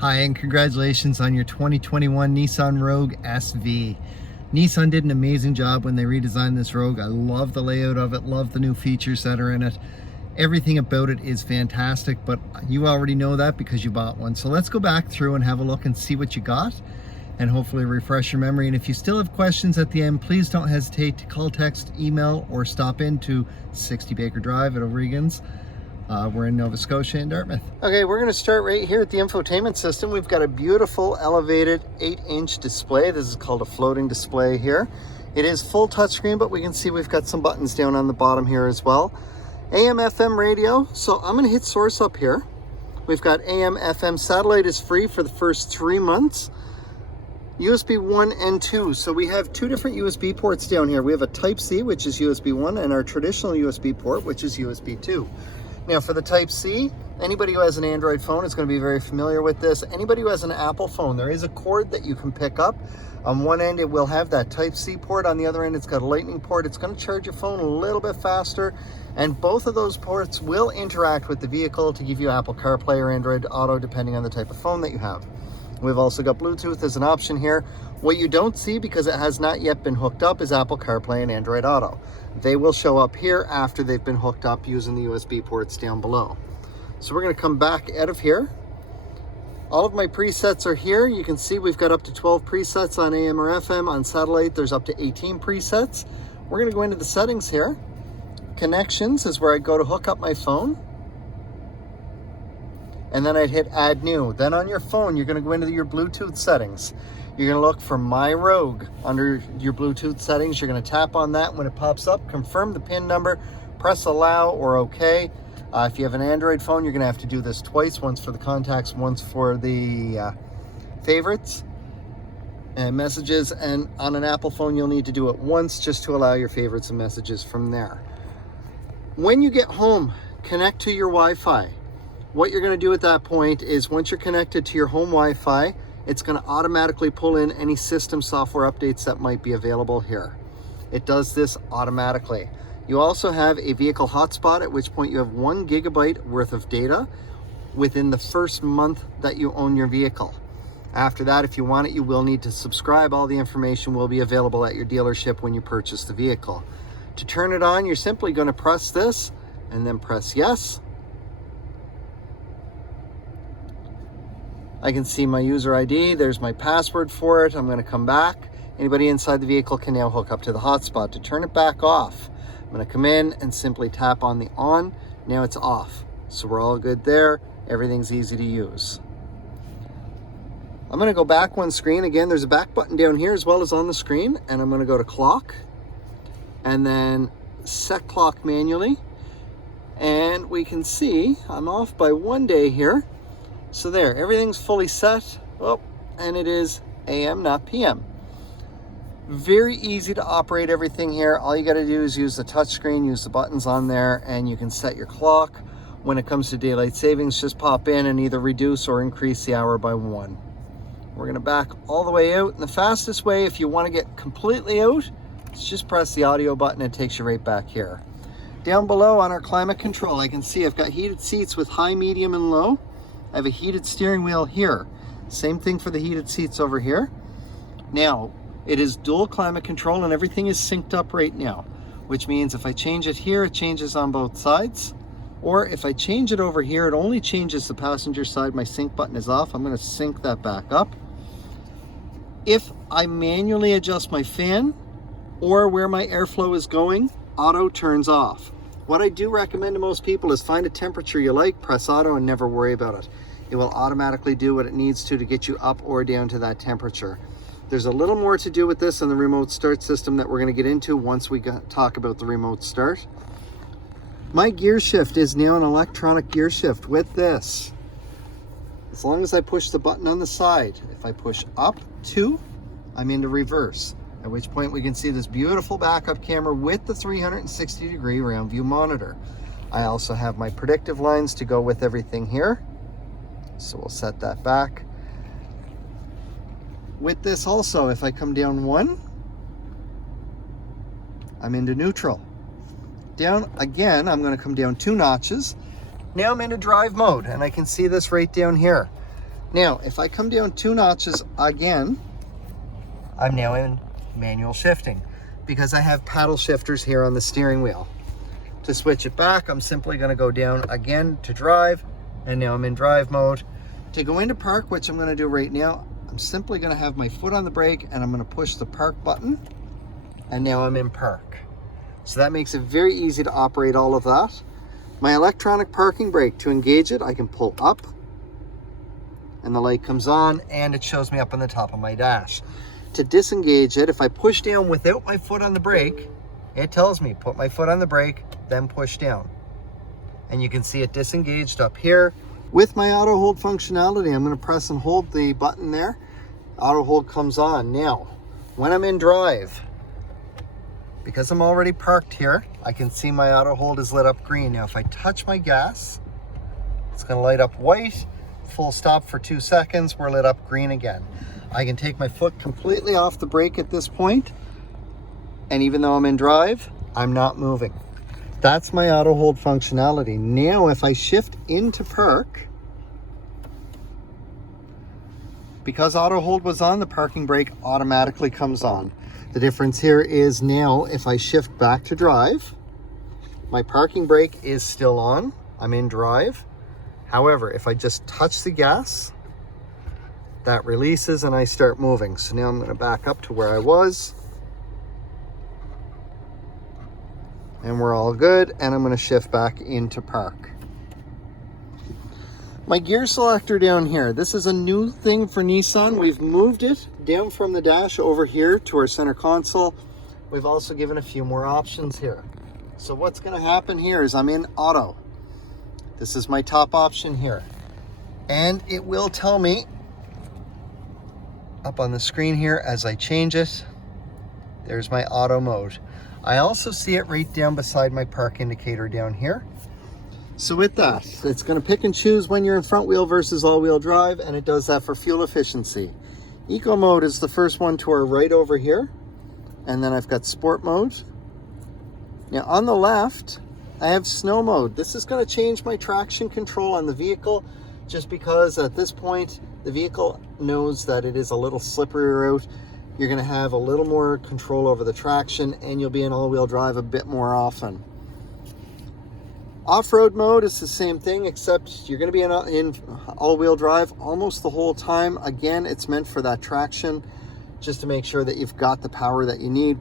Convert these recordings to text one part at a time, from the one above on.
Hi, and congratulations on your 2021 Nissan Rogue SV. Nissan did an amazing job when they redesigned this Rogue. I love the layout of it, love the new features that are in it. Everything about it is fantastic, but you already know that because you bought one. So let's go back through and have a look and see what you got and hopefully refresh your memory. And if you still have questions at the end, please don't hesitate to call, text, email, or stop in to 60 Baker Drive at O'Regan's. We're in Nova Scotia in Dartmouth. Okay, we're going to start right here at the infotainment system. We've got a beautiful elevated 8-inch display. This is called a floating display here. It is full touchscreen, but we can see we've got some buttons down on the bottom here as well. AM, FM radio. So I'm going to hit source up here. We've got AM, FM. Satellite is free for the first 3 months. USB 1 and 2. So we have two different USB ports down here. We have a Type-C, which is USB 1, and our traditional USB port, which is USB 2. Now for the Type-C, anybody who has an Android phone is going to be very familiar with this. Anybody who has an Apple phone, there is a cord that you can pick up. On one end, it will have that Type-C port. On the other end, it's got a Lightning port. It's going to charge your phone a little bit faster. And both of those ports will interact with the vehicle to give you Apple CarPlay or Android Auto, depending on the type of phone that you have. We've also got Bluetooth as an option here. What you don't see, because it has not yet been hooked up, is Apple CarPlay and Android Auto. They will show up here after they've been hooked up using the USB ports down below. So we're going to come back out of here. All of my presets are here. You can see we've got up to 12 presets on AM or FM. On satellite, there's up to 18 presets. We're going to go into the settings here. Connections is where I go to hook up my phone. And then I'd hit add new. Then on your phone, you're going to go into your Bluetooth settings. You're going to look for My Rogue under your Bluetooth settings. You're going to tap on that. When it pops up, confirm the PIN number, press allow or OK. If you have an Android phone, you're going to have to do this twice, once for the contacts, once for the favorites and messages. And on an Apple phone, you'll need to do it once just to allow your favorites and messages from there. When you get home, connect to your Wi-Fi. What you're going to do at that point is once you're connected to your home Wi-Fi, it's going to automatically pull in any system software updates that might be available here. It does this automatically. You also have a vehicle hotspot, at which point you have 1 gigabyte worth of data within the first month that you own your vehicle. After that, if you want it, you will need to subscribe. All the information will be available at your dealership when you purchase the vehicle. To turn it on, you're simply going to press this and then press yes. I can see my user ID. There's my password for it. I'm going to come back. Anybody inside the vehicle can now hook up to the hotspot. To turn it back off, I'm going to come in and simply tap on the on. Now it's off. So we're all good there. Everything's easy to use. I'm going to go back one screen. Again, there's a back button down here as well as on the screen. And I'm going to go to clock and then set clock manually. And we can see I'm off by 1 day here. So there, everything's fully set. Oh, and it is AM, not PM. Very easy to operate everything here. All you got to do is use the touch screen, use the buttons on there, and you can set your clock. When it comes to daylight savings, just pop in and either reduce or increase the hour by 1. We're going to back all the way out. And the fastest way, if you want to get completely out, is just press the audio button. It takes you right back here. Down below on our climate control, I can see I've got heated seats with high, medium, and low. I have a heated steering wheel here. Same thing for the heated seats over here. Now, it is dual climate control and everything is synced up right now, which means if I change it here, it changes on both sides. Or if I change it over here, it only changes the passenger side. My sync button is off. I'm going to sync that back up. If I manually adjust my fan or where my airflow is going, auto turns off. What I do recommend to most people is find a temperature you like, press auto, and never worry about it. It will automatically do what it needs to get you up or down to that temperature. There's a little more to do with this in the remote start system that we're going to get into once we talk about the remote start. My gear shift is now an electronic gear shift with this. As long as I push the button on the side, if I push up 2, I'm into reverse. At which point we can see this beautiful backup camera with the 360-degree round view monitor. I also have my predictive lines to go with everything here. So we'll set that back. With this also, if I come down 1, I'm into neutral. Down again, I'm going to come down 2 notches. Now I'm into drive mode, and I can see this right down here. Now, if I come down 2 notches again, I'm now in manual shifting because I have paddle shifters here on the steering wheel. To switch it back, I'm simply going to go down again to drive, and now I'm in drive mode. To go into park, which I'm going to do right now, I'm simply going to have my foot on the brake and I'm going to push the park button, and now I'm in park. So that makes it very easy to operate all of that. My electronic parking brake, to engage it, I can pull up and the light comes on and it shows me up on the top of my dash. To disengage it, if I push down without my foot on the brake, it tells me put my foot on the brake, then push down. And you can see it disengaged up here. With my auto hold functionality, I'm going to press and hold the button there. Auto hold comes on. Now, when I'm in drive, because I'm already parked here, I can see my auto hold is lit up green. Now, if I touch my gas, it's going to light up white. Full stop for 2 seconds, we're lit up green again. I can take my foot completely off the brake at this point, and even though I'm in drive, I'm not moving. That's my auto hold functionality. Now, if I shift into park, because auto hold was on, the parking brake automatically comes on. The difference here is now, if I shift back to drive, my parking brake is still on. I'm in drive. However, if I just touch the gas, that releases and I start moving. So now I'm going to back up to where I was. And we're all good. And I'm going to shift back into park. My gear selector down here, this is a new thing for Nissan. We've moved it down from the dash over here to our center console. We've also given a few more options here. So what's going to happen here is I'm in auto. This is my top option here. And it will tell me up on the screen here as I change it, there's my auto mode. I also see it right down beside my park indicator down here. So with that, it's going to pick and choose when you're in front wheel versus all-wheel drive, and it does that for fuel efficiency. Eco mode is the first one to our right over here, and then I've got sport mode. Now on the left, I have snow mode. This is going to change my traction control on the vehicle, just because at this point the vehicle knows that it is a little slippery route. You're going to have a little more control over the traction, and you'll be in all-wheel drive a bit more often. Off-road mode is the same thing, except you're going to be in all-wheel drive almost the whole time. Again, it's meant for that traction, just to make sure that you've got the power that you need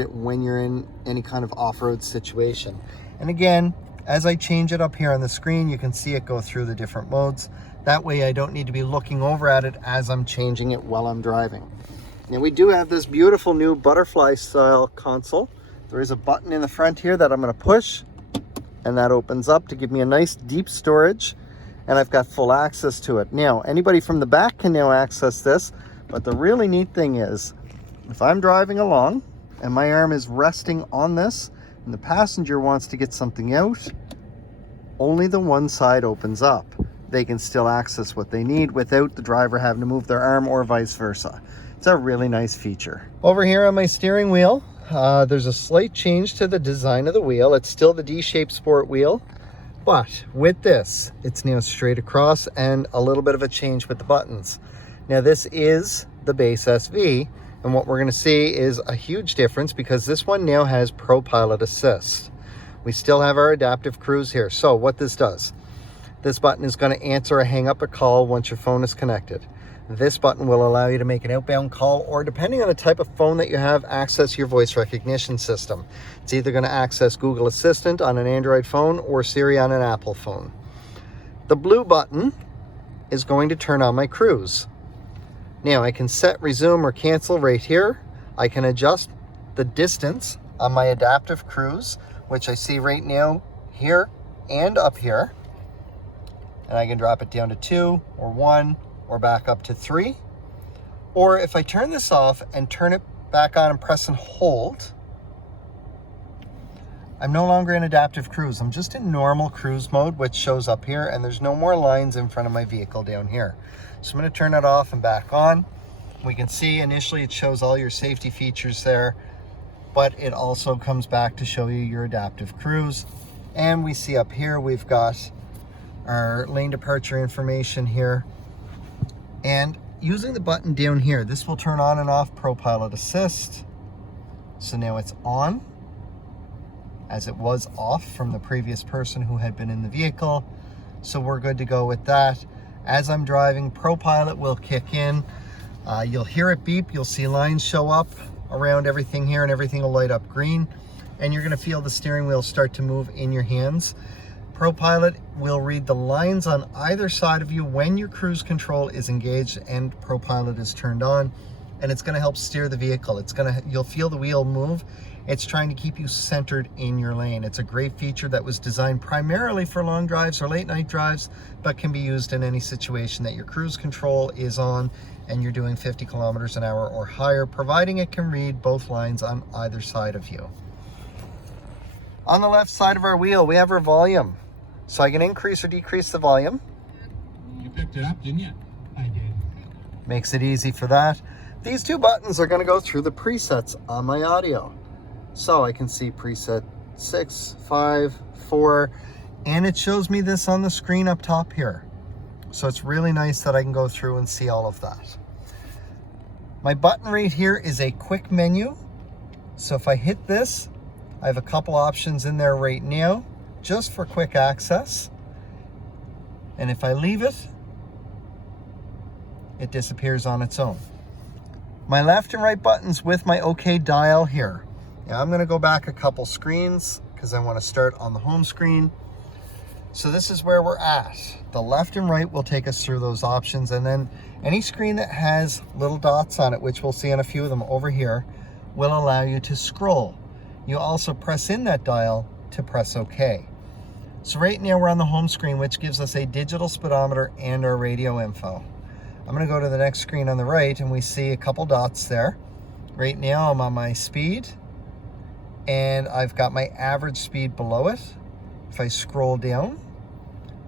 it when you're in any kind of off-road situation. And again, as I change it up here on the screen, you can see it go through the different modes. That way I don't need to be looking over at it as I'm changing it while I'm driving. Now we do have this beautiful new butterfly style console. There is a button in the front here that I'm going to push, and that opens up to give me a nice deep storage, and I've got full access to it. Now, anybody from the back can now access this, but the really neat thing is, if I'm driving along and my arm is resting on this, and the passenger wants to get something out, only the one side opens up. They can still access what they need without the driver having to move their arm, or vice versa. It's a really nice feature. Over here on my steering wheel, there's a slight change to the design of the wheel. It's still the D-shaped sport wheel, but with this, it's now straight across and a little bit of a change with the buttons. Now this is the base SV, and what we're going to see is a huge difference because this one now has Pro Pilot Assist. We still have our adaptive cruise here. So what this does, this button is going to answer a hang up a call once your phone is connected. This button will allow you to make an outbound call, or depending on the type of phone that you have, access your voice recognition system. It's either going to access Google Assistant on an Android phone or Siri on an Apple phone. The blue button is going to turn on my cruise. Now I can set resume or cancel right here. I can adjust the distance on my adaptive cruise, which I see right now here and up here. And I can drop it down to 2 or 1 or back up to 3. Or if I turn this off and turn it back on and press and hold, I'm no longer in adaptive cruise. I'm just in normal cruise mode, which shows up here, and there's no more lines in front of my vehicle down here. So I'm going to turn it off and back on. We can see initially it shows all your safety features there, but it also comes back to show you your adaptive cruise. And we see up here we've got our lane departure information here. And using the button down here, this will turn on and off ProPilot Assist. So now it's on, as it was off from the previous person who had been in the vehicle. So we're good to go with that. As I'm driving, ProPilot will kick in. You'll hear it beep. You'll see lines show up around everything here, and everything will light up green. And you're going to feel the steering wheel start to move in your hands. ProPilot will read the lines on either side of you when your cruise control is engaged and ProPilot is turned on, and it's going to help steer the vehicle. You'll feel the wheel move. It's trying to keep you centered in your lane. It's a great feature that was designed primarily for long drives or late night drives, but can be used in any situation that your cruise control is on and you're doing 50 kilometers an hour or higher, providing it can read both lines on either side of you. On the left side of our wheel, we have our volume. So I can increase or decrease the volume. You picked it up, didn't you? I did. Makes it easy for that. These two buttons are going to go through the presets on my audio. So I can see preset 6, 5, 4, and it shows me this on the screen up top here. So it's really nice that I can go through and see all of that. My button right here is a quick menu. So if I hit this, I have a couple options in there right now, just for quick access. And if I leave it, it disappears on its own. My left and right buttons with my OK dial here. Now I'm going to go back a couple screens because I want to start on the home screen. So this is where we're at. The left and right will take us through those options, and then any screen that has little dots on it, which we'll see on a few of them over here, will allow you to scroll. You also press in that dial to press OK. So right now we're on the home screen, which gives us a digital speedometer and our radio info. I'm going to go to the next screen on the right, and we see a couple dots there. Right now I'm on my speed, and I've got my average speed below it. If I scroll down,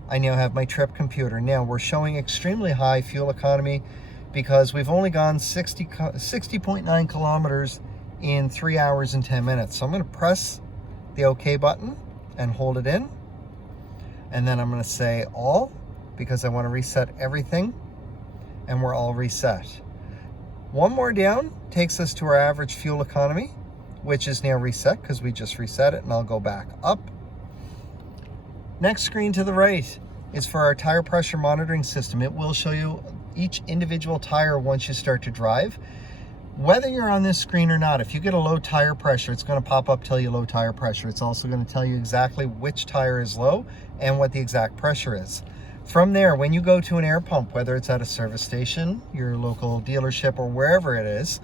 I now have my trip computer. Now we're showing extremely high fuel economy because we've only gone 60.9 kilometers in 3 hours and 10 minutes. So I'm going to press the OK button and hold it in. And then I'm going to say all, because I want to reset everything. And we're all reset. One more down takes us to our average fuel economy, which is now reset because we just reset it, and I'll go back up. Next screen to the right is for our tire pressure monitoring system. It will show you each individual tire once you start to drive. Whether you're on this screen or not, if you get a low tire pressure, it's going to pop up, tell you low tire pressure. It's also going to tell you exactly which tire is low and what the exact pressure is. From there, when you go to an air pump, whether it's at a service station, your local dealership, or wherever it is,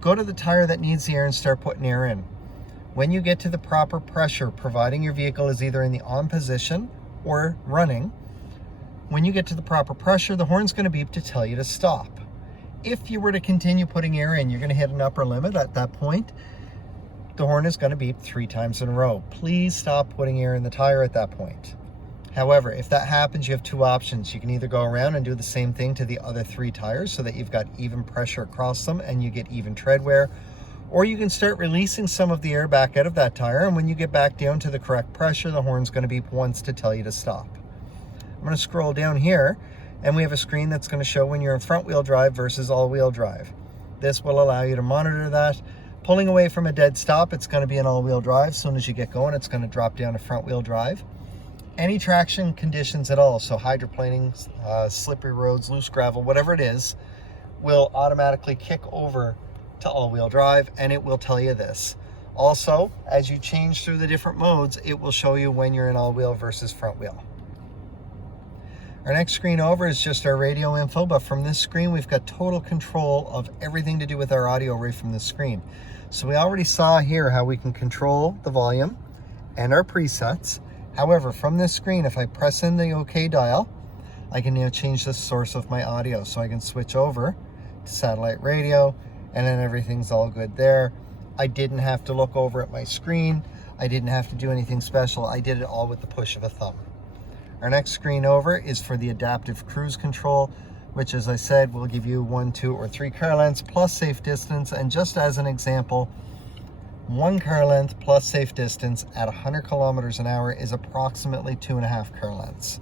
go to the tire that needs the air and start putting air in. When you get to the proper pressure, providing your vehicle is either in the on position or running, when you get to the proper pressure, the horn's going to beep to tell you to stop. If you were to continue putting air in, you're going to hit an upper limit. At that point, the horn is going to beep 3 times in a row. Please stop putting air in the tire at that point. However, if that happens, you have 2 options. You can either go around and do the same thing to the other 3 tires so that you've got even pressure across them and you get even tread wear, or you can start releasing some of the air back out of that tire, and when you get back down to the correct pressure, the horn's going to beep once to tell you to stop. I'm going to scroll down here, and we have a screen that's going to show when you're in front-wheel drive versus all-wheel drive. This will allow you to monitor that. Pulling away from a dead stop, it's going to be an all-wheel drive. As soon as you get going, it's going to drop down to front-wheel drive. Any traction conditions at all, so hydroplaning, slippery roads, loose gravel, whatever it is, will automatically kick over to all-wheel drive, and it will tell you this. Also, as you change through the different modes, it will show you when you're in all-wheel versus front-wheel. Our next screen over is just our radio info, but from this screen, we've got total control of everything to do with our audio right from this screen. So we already saw here how we can control the volume and our presets. However, from this screen, if I press in the OK dial, I can now change the source of my audio. So I can switch over to satellite radio, and then everything's all good there. I didn't have to look over at my screen. I didn't have to do anything special. I did it all with the push of a thumb. Our next screen over is for the adaptive cruise control, which, as I said, will give you 1, 2, or 3 car lengths plus safe distance. And just as an example, 1 car length plus safe distance at 100 kilometers an hour is approximately 2.5 car lengths.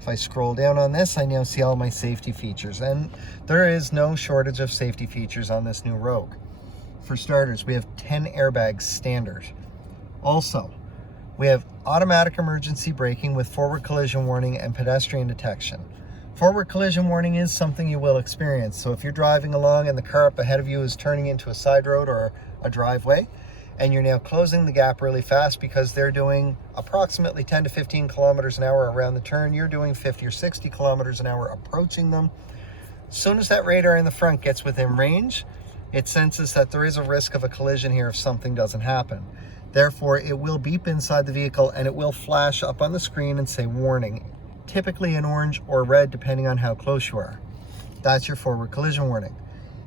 If I scroll down on this, I now see all my safety features, and there is no shortage of safety features on this new Rogue. For starters, we have 10 airbags standard. Also, we have automatic emergency braking with forward collision warning and pedestrian detection. Forward collision warning is something you will experience. So if you're driving along and the car up ahead of you is turning into a side road or a driveway, and you're now closing the gap really fast because they're doing approximately 10 to 15 kilometers an hour around the turn, you're doing 50 or 60 kilometers an hour approaching them. As soon as that radar in the front gets within range, it senses that there is a risk of a collision here if something doesn't happen. Therefore, it will beep inside the vehicle and it will flash up on the screen and say warning, typically in orange or red depending on how close you are. That's your forward collision warning.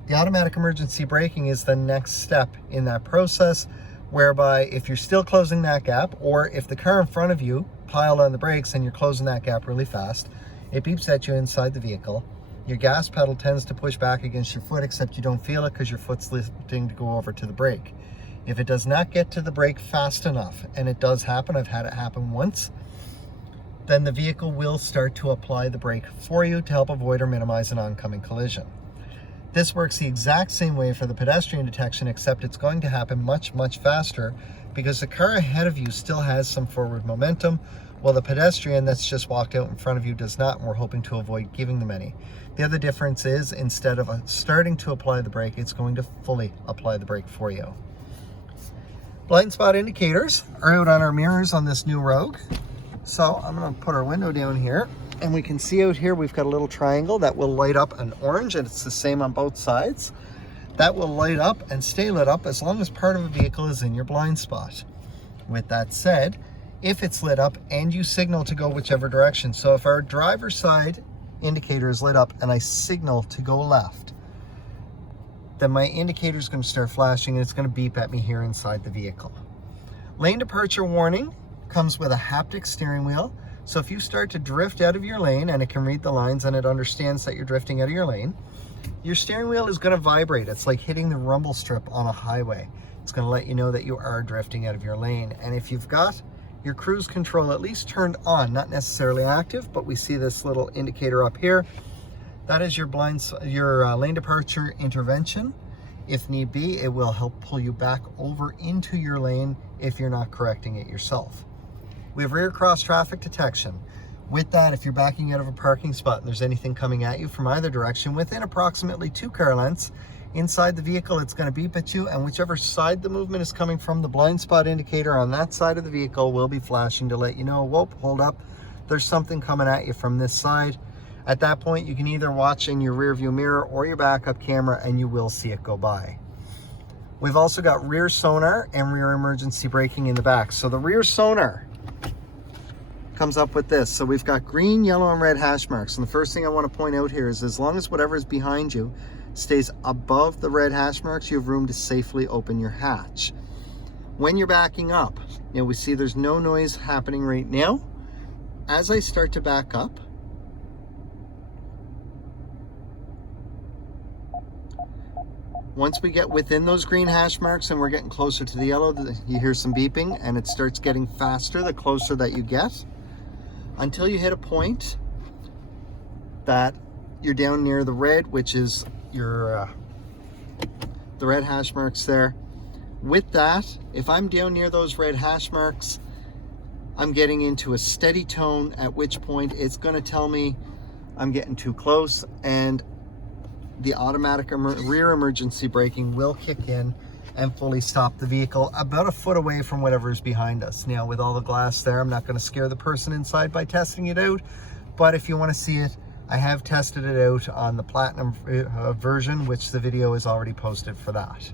The automatic emergency braking is the next step in that process, whereby if you're still closing that gap, or if the car in front of you piled on the brakes and you're closing that gap really fast, it beeps at you inside the vehicle. Your gas pedal tends to push back against your foot, except you don't feel it because your foot's lifting to go over to the brake. If it does not get to the brake fast enough, and it does happen, I've had it happen once, then the vehicle will start to apply the brake for you to help avoid or minimize an oncoming collision. This works the exact same way for the pedestrian detection, except it's going to happen much, much faster because the car ahead of you still has some forward momentum, while the pedestrian that's just walked out in front of you does not, and we're hoping to avoid giving them any. The other difference is instead of starting to apply the brake, it's going to fully apply the brake for you. Blind spot indicators are out on our mirrors on this new Rogue. So I'm going to put our window down here, and we can see out here we've got a little triangle that will light up an orange, and it's the same on both sides. That will light up and stay lit up as long as part of a vehicle is in your blind spot. With that said, if it's lit up and you signal to go whichever direction, so if our driver's side indicator is lit up and I signal to go left, then my indicator is going to start flashing and it's going to beep at me here inside the vehicle. Lane departure warning comes with a haptic steering wheel. So if you start to drift out of your lane, and it can read the lines and it understands that you're drifting out of your lane, your steering wheel is going to vibrate. It's like hitting the rumble strip on a highway. It's going to let you know that you are drifting out of your lane. And if you've got your cruise control at least turned on, not necessarily active, but we see this little indicator up here, that is your lane departure intervention. If need be, it will help pull you back over into your lane if you're not correcting it yourself. We have rear cross traffic detection. With that, if you're backing out of a parking spot and there's anything coming at you from either direction within approximately 2 car lengths inside the vehicle, it's going to beep at you, and whichever side the movement is coming from, the blind spot indicator on that side of the vehicle will be flashing to let you know, whoa, hold up, there's something coming at you from this side. At that point, you can either watch in your rear view mirror or your backup camera, and you will see it go by. We've also got rear sonar and rear emergency braking in the back. So the rear sonar comes up with this. So we've got green, yellow, and red hash marks. And the first thing I want to point out here is as long as whatever is behind you stays above the red hash marks, you have room to safely open your hatch. When you're backing up, we see there's no noise happening right now. As I start to back up, once we get within those green hash marks and we're getting closer to the yellow, you hear some beeping and it starts getting faster the closer that you get, until you hit a point that you're down near the red, which is your the red hash marks there. With that, if I'm down near those red hash marks, I'm getting into a steady tone, at which point it's going to tell me I'm getting too close, and the automatic rear emergency braking will kick in and fully stop the vehicle about a foot away from whatever is behind us. Now, with all the glass there, I'm not going to scare the person inside by testing it out, but if you want to see it, I have tested it out on the Platinum version, which the video is already posted for that.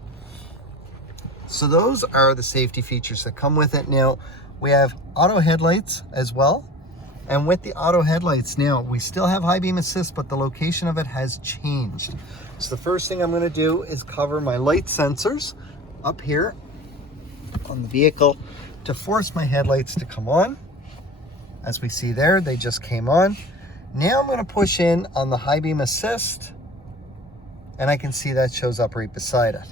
So those are the safety features that come with it. Now, we have auto headlights as well. And with the auto headlights now, we still have high beam assist, but the location of it has changed. So the first thing I'm going to do is cover my light sensors up here on the vehicle to force my headlights to come on. As we see there, they just came on. Now I'm going to push in on the high beam assist, and I can see that shows up right beside it.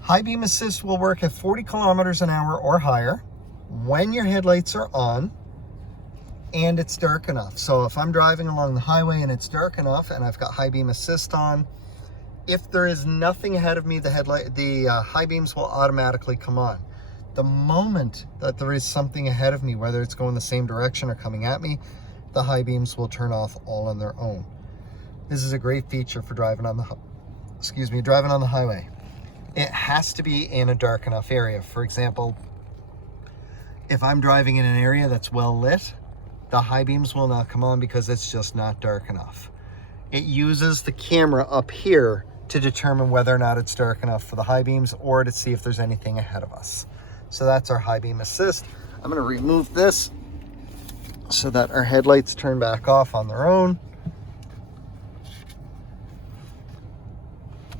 High beam assist will work at 40 kilometers an hour or higher when your headlights are on, and it's dark enough. So if I'm driving along the highway and it's dark enough and I've got high beam assist on, if there is nothing ahead of me, the high beams will automatically come on. The moment that there is something ahead of me, whether it's going the same direction or coming at me, the high beams will turn off all on their own. This is a great feature for driving on the highway. It has to be in a dark enough area. For example, if I'm driving in an area that's well lit, the high beams will not come on because it's just not dark enough. It uses the camera up here to determine whether or not it's dark enough for the high beams or to see if there's anything ahead of us. So that's our high beam assist. I'm going to remove this so that our headlights turn back off on their own.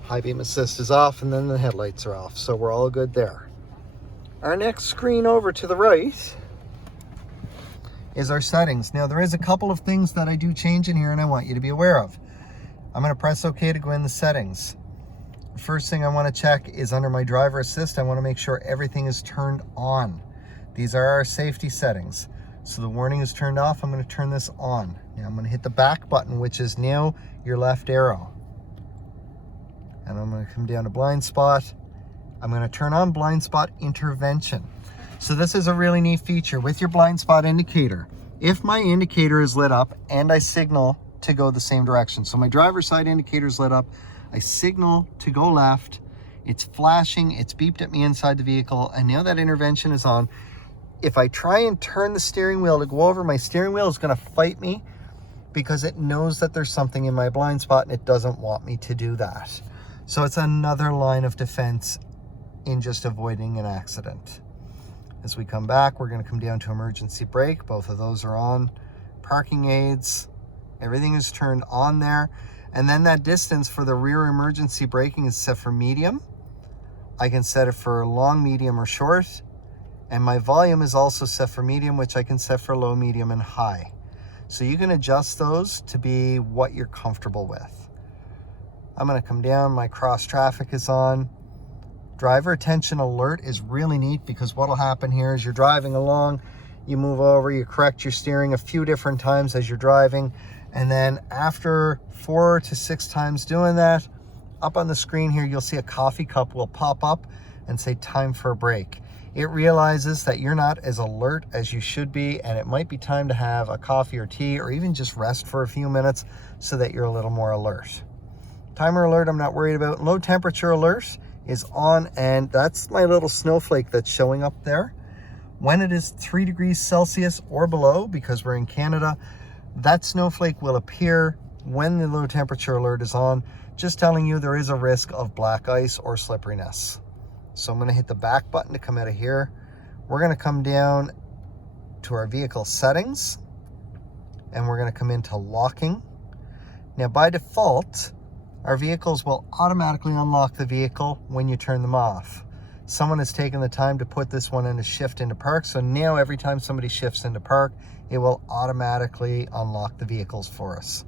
High beam assist is off and then the headlights are off. So we're all good there. Our next screen over to the right is our settings. Now there is a couple of things that I do change in here and I want you to be aware of. I'm going to press OK to go in the settings. The first thing I want to check is under my driver assist. I want to make sure everything is turned on. These are our safety settings. So the warning is turned off. I'm going to turn this on. Now I'm going to hit the back button, which is now your left arrow. And I'm going to come down to blind spot. I'm going to turn on blind spot intervention. So this is a really neat feature with your blind spot indicator. If my indicator is lit up and I signal to go the same direction. So my driver's side indicator is lit up. I signal to go left. It's flashing. It's beeped at me inside the vehicle. And now that intervention is on. If I try and turn the steering wheel to go over, my steering wheel is going to fight me because it knows that there's something in my blind spot and it doesn't want me to do that. So it's another line of defense in just avoiding an accident. As we come back, we're going to come down to emergency brake. Both of those are on. Parking aids. Everything is turned on there. And then that distance for the rear emergency braking is set for medium. I can set it for long, medium, or short. And my volume is also set for medium, which I can set for low, medium, and high. So you can adjust those to be what you're comfortable with. I'm going to come down. My cross traffic is on. Driver attention alert is really neat because what will happen here is you're driving along, you move over, you correct your steering a few different times as you're driving. And then after 4 to 6 times doing that, up on the screen here, you'll see a coffee cup will pop up and say time for a break. It realizes that you're not as alert as you should be, and it might be time to have a coffee or tea or even just rest for a few minutes so that you're a little more alert. Timer alert, I'm not worried about. Low temperature alert is on, and that's my little snowflake that's showing up there. When it is 3 degrees Celsius or below, because we're in Canada, that snowflake will appear when the low temperature alert is on, just telling you there is a risk of black ice or slipperiness. So I'm going to hit the back button to come out of here. We're going to come down to our vehicle settings, and we're going to come into locking. Now by default, our vehicles will automatically unlock the vehicle when you turn them off. Someone has taken the time to put this one into shift into park. So now every time somebody shifts into park, it will automatically unlock the vehicles for us.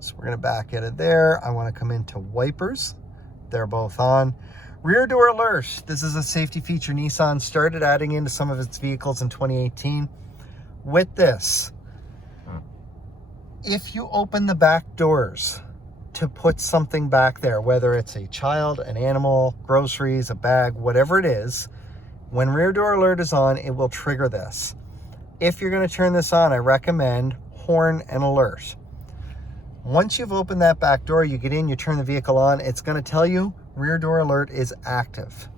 So we're going to back out of there. I want to come into wipers. They're both on. Rear door alert. This is a safety feature Nissan started adding into some of its vehicles in 2018. With this, if you open the back doors to put something back there, whether it's a child, an animal, groceries, a bag, whatever it is, when rear door alert is on, it will trigger this. If you're going to turn this on, I recommend horn and alert. Once you've opened that back door, you get in, you turn the vehicle on, it's going to tell you rear door alert is active.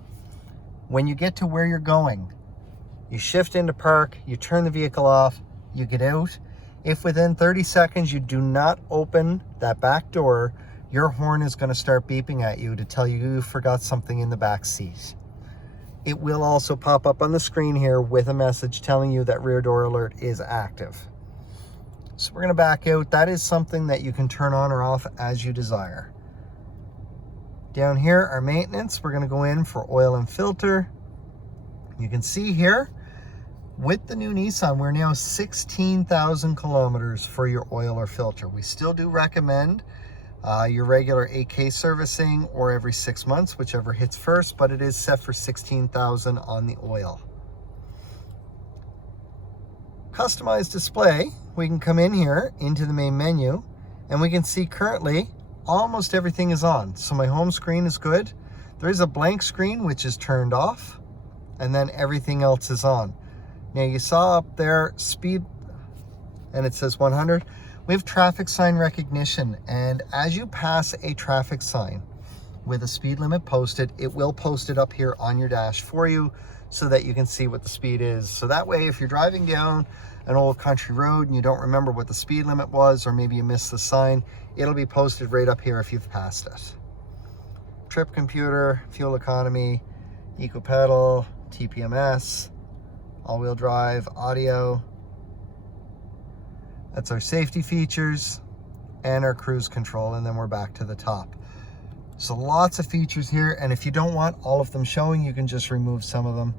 When you get to where you're going, you shift into park, you turn the vehicle off, you get out. If within 30 seconds you do not open that back door, your horn is going to start beeping at you to tell you you forgot something in the back seat. It will also pop up on the screen here with a message telling you that rear door alert is active. So we're going to back out. That is something that you can turn on or off as you desire. Down here, our maintenance, we're going to go in for oil and filter. You can see here, with the new Nissan, we're now 16,000 kilometers for your oil or filter. We still do recommend your regular 8K servicing or every 6 months, whichever hits first, but it is set for 16,000 on the oil. Customize display, we can come in here into the main menu and we can see currently almost everything is on. So my home screen is good. There is a blank screen which is turned off, and then everything else is on. Now you saw up there speed and it says 100. We have traffic sign recognition, and as you pass a traffic sign with a speed limit posted, it will post it up here on your dash for you so that you can see what the speed is. So that way, if you're driving down an old country road and you don't remember what the speed limit was, or maybe you missed the sign, it'll be posted right up here if you've passed it. Trip computer, fuel economy, eco pedal, TPMS, all-wheel drive, audio. That's our safety features and our cruise control, and then we're back to the top. So lots of features here, and if you don't want all of them showing, you can just remove some of them.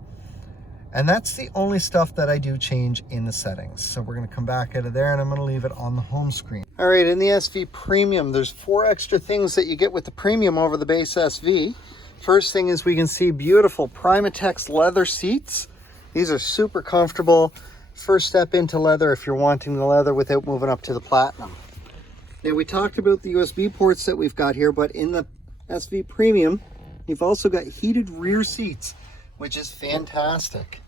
And that's the only stuff that I do change in the settings. So we're gonna come back out of there and I'm gonna leave it on the home screen. All right, in the SV Premium, there's 4 extra things that you get with the Premium over the base SV. First thing is we can see beautiful Primatex leather seats. These are super comfortable. First step into leather if you're wanting the leather without moving up to the Platinum. Now we talked about the USB ports that we've got here, but in the SV Premium, you've also got heated rear seats, which is fantastic.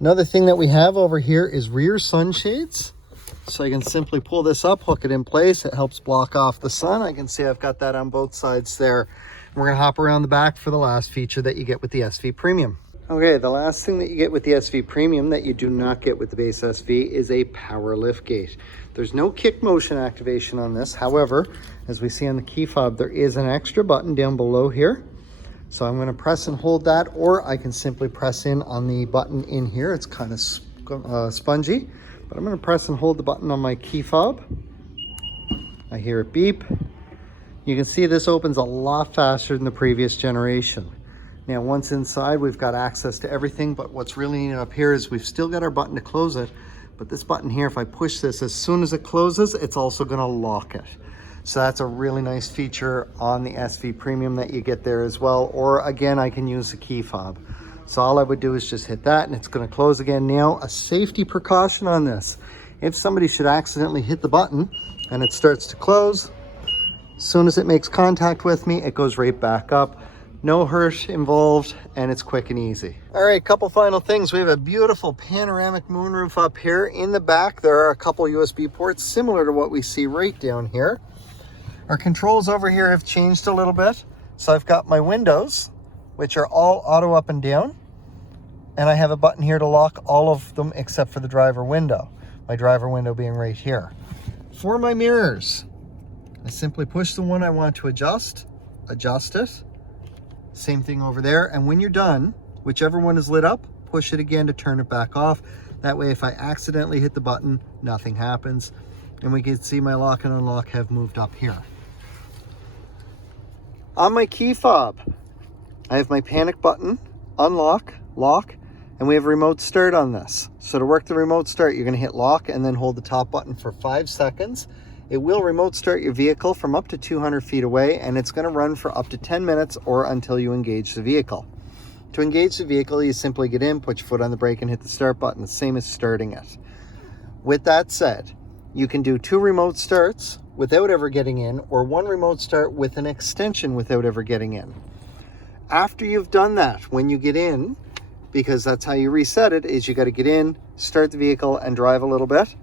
Another thing that we have over here is rear sunshades. So I can simply pull this up, hook it in place. It helps block off the sun. I can see I've got that on both sides there. We're gonna hop around the back for the last feature that you get with the SV Premium. Okay, the last thing that you get with the SV Premium that you do not get with the base SV is a power lift gate. There's no kick motion activation on this. However, as we see on the key fob, there is an extra button down below here. So I'm going to press and hold that, or I can simply press in on the button in here. It's kind of spongy, but I'm going to press and hold the button on my key fob. I hear it beep. You can see this opens a lot faster than the previous generation. Now, once inside, we've got access to everything, but what's really neat up here is we've still got our button to close it, but this button here, if I push this, as soon as it closes, it's also gonna lock it. So that's a really nice feature on the SV Premium that you get there as well. Or again, I can use the key fob. So all I would do is just hit that and it's gonna close again. Now, a safety precaution on this. If somebody should accidentally hit the button and it starts to close, as soon as it makes contact with me, it goes right back up. No hurt involved, and it's quick and easy. All right, couple final things. We have a beautiful panoramic moonroof up here. In the back, there are a couple USB ports similar to what we see right down here. Our controls over here have changed a little bit. So I've got my windows, which are all auto up and down. And I have a button here to lock all of them except for the driver window. My driver window being right here. For my mirrors, I simply push the one I want to adjust it. Same thing over there, and when you're done, whichever one is lit up, push it again to turn it back off. That way, if I accidentally hit the button, nothing happens. And we can see my lock and unlock have moved up here. On my key fob, I have my panic button, unlock, lock, and we have remote start on this. So to work the remote start, you're gonna hit lock and then hold the top button for 5 seconds. It will remote start your vehicle from up to 200 feet away, and it's going to run for up to 10 minutes or until you engage the vehicle. To engage the vehicle, you simply get in, put your foot on the brake, and hit the start button, the same as starting it. With that said, you can do 2 remote starts without ever getting in, or 1 remote start with an extension without ever getting in. After you've done that, when you get in, because that's how you reset it, is you got to get in, start the vehicle, and drive a little bit.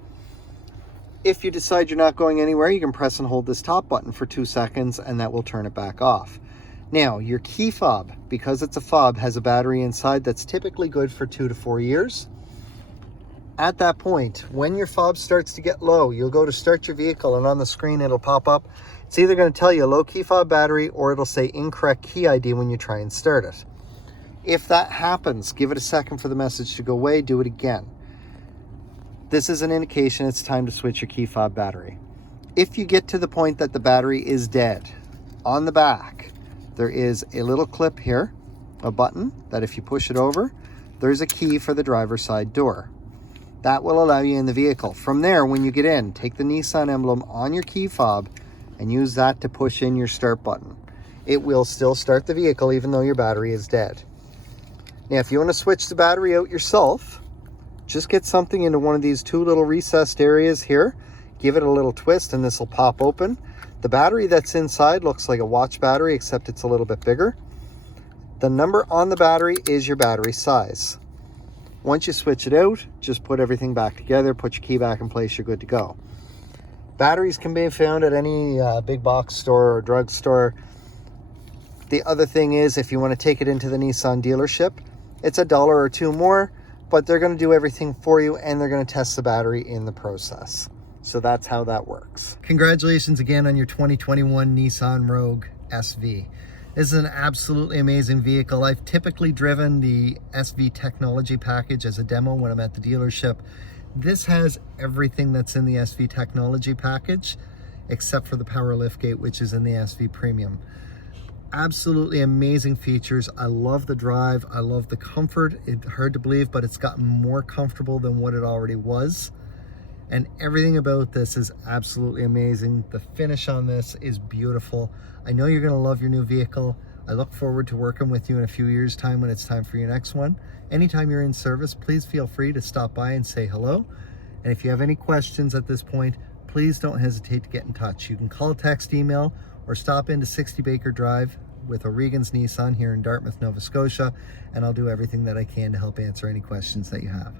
If you decide you're not going anywhere, you can press and hold this top button for 2 seconds and that will turn it back off. Now, your key fob, because it's a fob, has a battery inside that's typically good for 2 to 4 years. At that point, when your fob starts to get low, you'll go to start your vehicle and on the screen it'll pop up. It's either going to tell you low key fob battery or it'll say incorrect key ID when you try and start it. If that happens, give it a second for the message to go away, do it again. This is an indication it's time to switch your key fob battery. If you get to the point that the battery is dead, on the back, there is a little clip here, a button that if you push it over, there's a key for the driver's side door. That will allow you in the vehicle. From there, when you get in, take the Nissan emblem on your key fob and use that to push in your start button. It will still start the vehicle even though your battery is dead. Now, if you want to switch the battery out yourself, just get something into one of these two little recessed areas here, give it a little twist, and this will pop open. The battery that's inside looks like a watch battery, except it's a little bit bigger. The number on the battery is your battery size. Once you switch it out, just put everything back together, put your key back in place, you're good to go. Batteries can be found at any big box store or drugstore. The other thing is, if you want to take it into the Nissan dealership, it's $1 or $2 more, but they're going to do everything for you and they're going to test the battery in the process. So that's how that works. Congratulations again on your 2021 Nissan Rogue SV. This is an absolutely amazing vehicle. I've typically driven the SV technology package as a demo when I'm at the dealership. This has everything that's in the SV technology package, except for the power liftgate, which is in the SV Premium. Absolutely amazing features. I love the drive. I love the comfort. It's hard to believe, but it's gotten more comfortable than what it already was. And everything about this is absolutely amazing. The finish on this is beautiful. I know you're gonna love your new vehicle. I look forward to working with you in a few years' time when it's time for your next one. Anytime you're in service, please feel free to stop by and say hello. And if you have any questions at this point, please don't hesitate to get in touch. You can call, text, email, or stop into 60 Baker Drive with O'Regan's Nissan here in Dartmouth, Nova Scotia, and I'll do everything that I can to help answer any questions that you have.